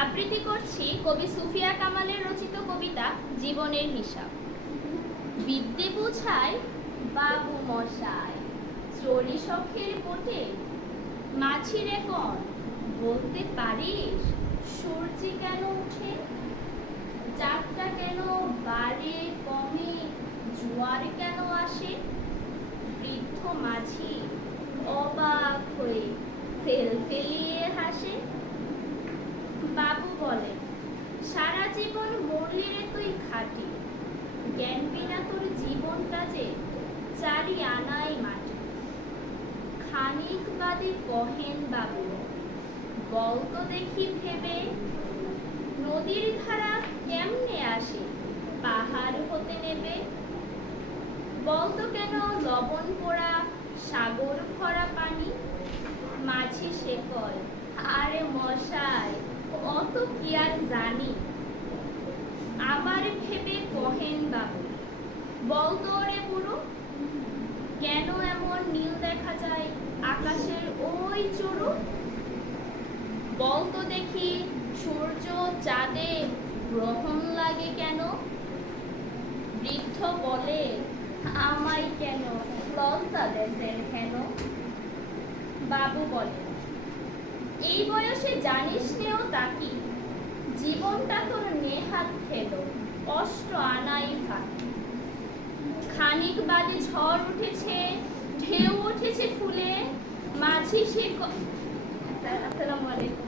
আবৃত্তি করছি কবি সুফিয়া কামালের রচিত কবিতা জীবনের হিসাব। বিদ্যে বুঝায় বাবু মশাই, চড়ি শখের কোটে মাছিরে কন বলতে পারিস সূর্যি কেন উঠে, চাঁদটা কেন বাড়ে কমে, জোয়ার কেন আসে। বৃদ্ধ মাঝি অবাক হয়ে ফেলিয়ে হাসে। বাবু বলে, সারা জীবন মরলি রে তুই খাটি, জ্ঞান বিনা তোর জীবনটা যে চারি আনাই মাটি। খানিক বাদে কহেন বাবু, বলতো দেখি ভেবে, নদীর ধারা কেমনে আসে পাহাড় হতে নেবে। বলতো কেন লবণ পোড়া সাগর ভরা পানি। মাঝি সে কয়, আরে মশাই অত কি আর জানি। আবার ভেবে কহেন বাবু, বলতো রে বুড়ো, কেন এমন নীল দেখা যায় আকাশের ওই চড়ো। বলতো দেখি সূর্য চাঁদে গ্রহণ লাগে কেন। বৃদ্ধ বলে, আমায় কেন লজ্জা দেশের কেন। বাবু বলে, এই বয়সে জানিস নেও তাকি, জীবনটা তোর নেহাত খেলো কষ্ট আনাই ফাঁকি। খানিক বাদে ঝড় উঠেছে, ঢেউ উঠেছে ফুলে। মাঝি সে আসসালামু আলাইকুম।